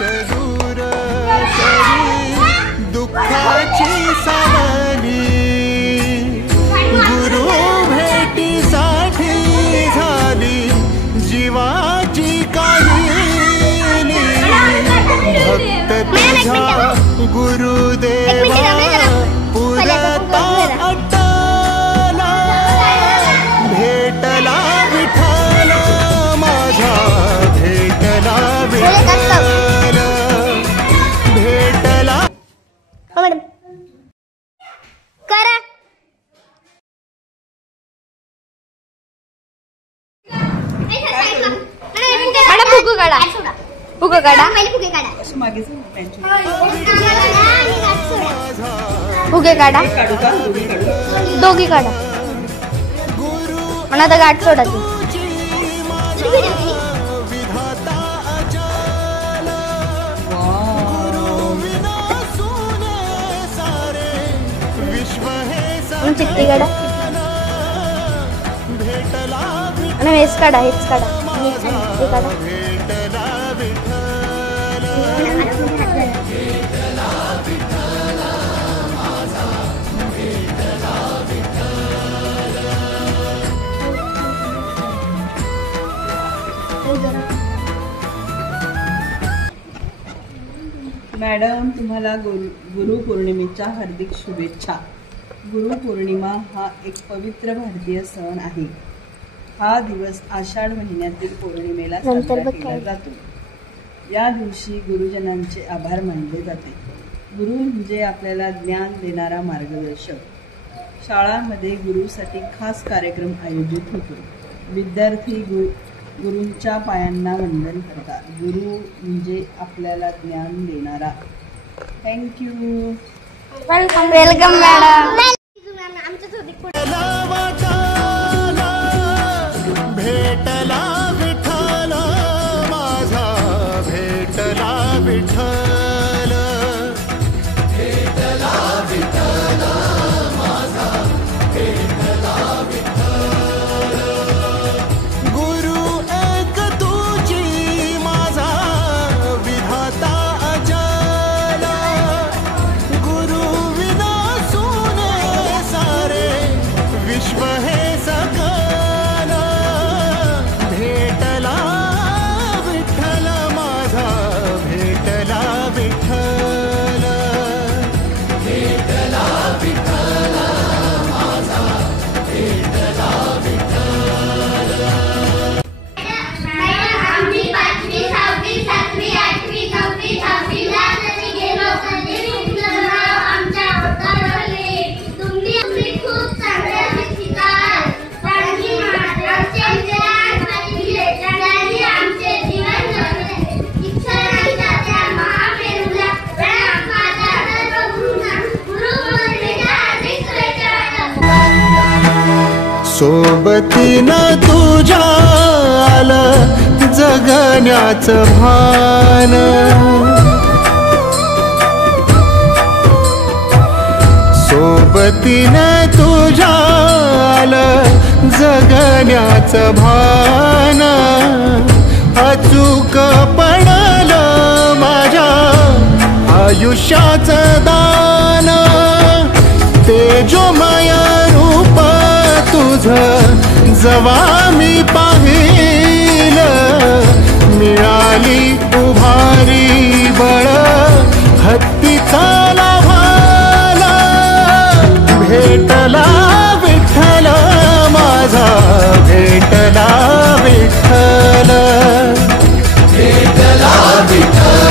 दूर करी दुःखाची सावली गुरु भेटीसाठी झाली जीवाची काहिली भक्त तुझा गुरुदेवा पुरता अट्टाला भेटला विठ्ठल माझा भेटला विठ्ठल भेटला करा फुगू काढा फुगू काढा फुगे काढा दोघी काढा म्हणा आता गाठ सोडा ती चिठ्ठी काढा आणि हेच काढा हेच काढा हे काढा मॅडम तुम्हाला गुरुपौर्णिमेच्या हार्दिक शुभेच्छा. गुरुपौर्णिमा हा एक पवित्र भारतीय सण आहे. हा दिवस आषाढ महिन्यातील पौर्णिमेला साजरा केला जातो. या दिवशी गुरुजनांचे आभार मानले जाते. गुरु म्हणजे आपल्याला ज्ञान देणारा मार्गदर्शक. शाळांमध्ये गुरुसाठी खास कार्यक्रम आयोजित होतो. विद्यार्थी गुरूंच्या पायांना वंदन करतात. गुरु म्हणजे आपल्याला ज्ञान देणारा. थँक्यू. Welcome welcome madam. भेटला विठ्ठल माझा भेटला विठ्ठल भेटला विठ्ठल माझा भेटला विठ्ठल गुरु एक तुझी माझा विधाता अजल गुरु विना सुने सारे विश्व हे सकल भेटला विठ्ठल माझा भेटला विठ्ठल भेटला विठ्ठल माझा भेटला विठ्ठल. आम्ही 5वी 6वी 7वी 8वी 9वी 10वीला जरी गेलो तरी तुमचं नाव आमच्या ओठावरले. तुम्ही खूप चांगल्या शिक्षिका आहात. त्यांनी आमचे ज्ञान दिले. त्यांनी आमचे जीवन जगले. शिक्षणाच्या त्या महामेरूला माझ्या सर्व गुरुपौर्णिमेच्या हार्दिक शुभेच्छा. सोबतीनं तुझ्या आलं जगण्याचं भान सोबतीनं तुझ्या आलं जगण्याचं भान अचूक पडलं माझ्या आयुष्याचं दान तेजोमय रूप तुझं जवा मी पाहिलं मिळाली उभारी बळ हत्तीचा लाभाला भेटला विठ्ठल माझा भेटला विठ्ठल भेटला विठ्ठल